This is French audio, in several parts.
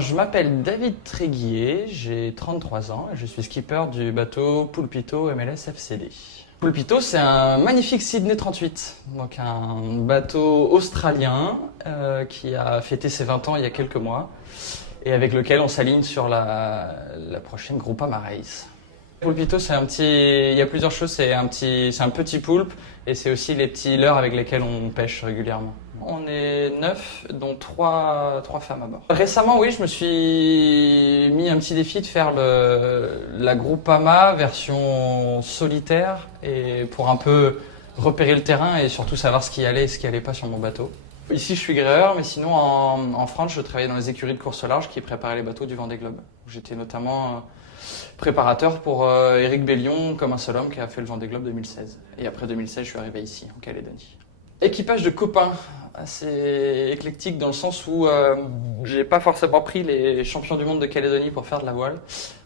Je m'appelle David Tréguier, j'ai 33 ans et je suis skipper du bateau Pulpito MLS FCD. Pulpito, c'est un magnifique Sydney 38, donc un bateau australien qui a fêté ses 20 ans il y a quelques mois et avec lequel on s'aligne sur la prochaine Groupama Race. Pulpito, il y a plusieurs choses, c'est un petit poulpe et c'est aussi les petits leurres avec lesquels on pêche régulièrement. On est 9, dont 3 femmes à bord. Récemment, oui, je me suis mis un petit défi de faire la Groupama version solitaire et pour un peu repérer le terrain et surtout savoir ce qui allait et ce qui allait pas sur mon bateau. Ici, je suis gréeur, mais sinon, en France, je travaillais dans les écuries de course au large qui préparaient les bateaux du Vendée Globe. J'étais notamment préparateur pour Éric Bellion, comme un seul homme, qui a fait le Vendée Globe 2016. Et après 2016, je suis arrivé ici, en Calédonie. Équipage de copains, assez éclectique dans le sens où j'ai pas forcément pris les champions du monde de Calédonie pour faire de la voile.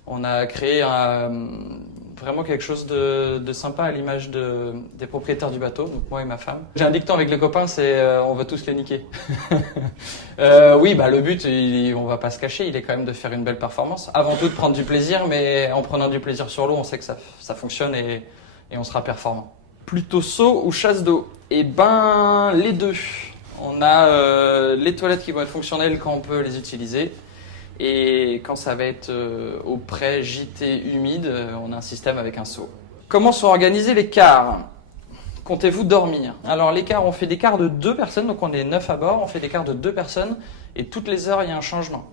On a créé vraiment quelque chose de sympa à l'image des propriétaires du bateau, donc moi et ma femme. J'ai un dicton avec les copains, c'est on va tous les niquer. Oui, le but, on va pas se cacher, il est quand même de faire une belle performance. Avant tout de prendre du plaisir, mais en prenant du plaisir sur l'eau, on sait que ça fonctionne et on sera performant. Plutôt saut ou chasse d'eau? Eh ben, les deux. On a les toilettes qui vont être fonctionnelles quand on peut les utiliser. Et quand ça va être au près, gîté, humide, on a un système avec un seau. Comment sont organisés les quarts? Comptez-vous dormir? Alors les quarts, on fait des quarts de 2 personnes, donc on est 9 à bord, on fait des quarts de 2 personnes et toutes les heures il y a un changement.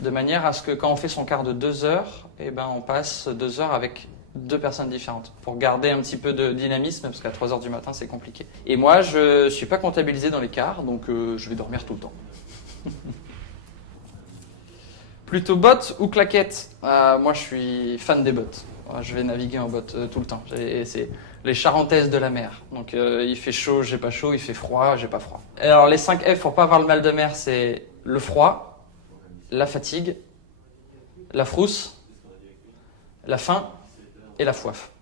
De manière à ce que quand on fait son quart de 2 heures, eh ben, on passe 2 heures avec 2 personnes différentes pour garder un petit peu de dynamisme parce qu'à 3 heures du matin c'est compliqué. Et moi je suis pas comptabilisé dans les quarts donc je vais dormir tout le temps. Plutôt bottes ou claquettes? Moi je suis fan des bottes. Je vais naviguer en bottes tout le temps. C'est les charentaises de la mer. Donc il fait chaud, j'ai pas chaud, il fait froid, j'ai pas froid. Alors les 5 F pour pas avoir le mal de mer, c'est le froid, la fatigue, la frousse, la faim et la soif.